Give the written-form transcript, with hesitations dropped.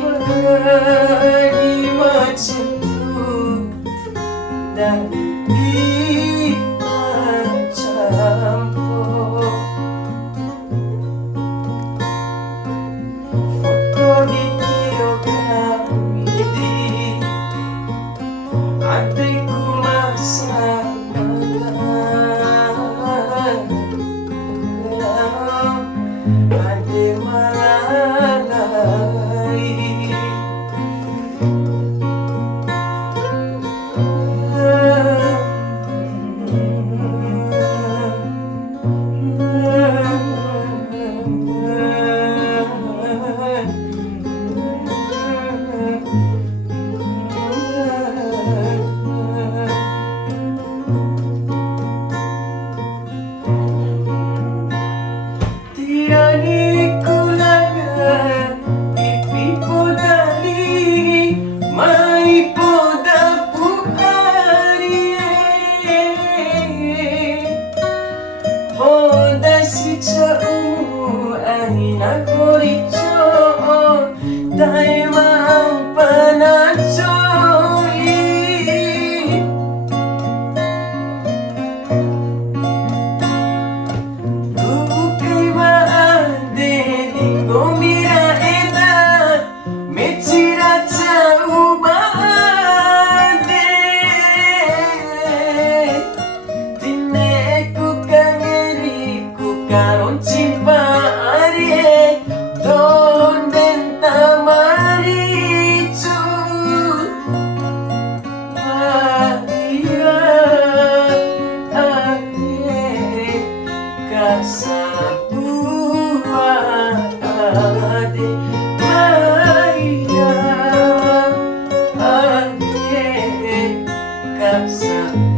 Pribadi macamku dan di macamku, foto video kami di adikku masa ade malalai. Tirani kulaga ipipo dali mai poda puari poda si chau anina koricho dai mang panachoi mira eda mechira chau bade tine ku kangeri ku karon cipare don den tamari chu ahira ade kasabua ade maya ade kasabua.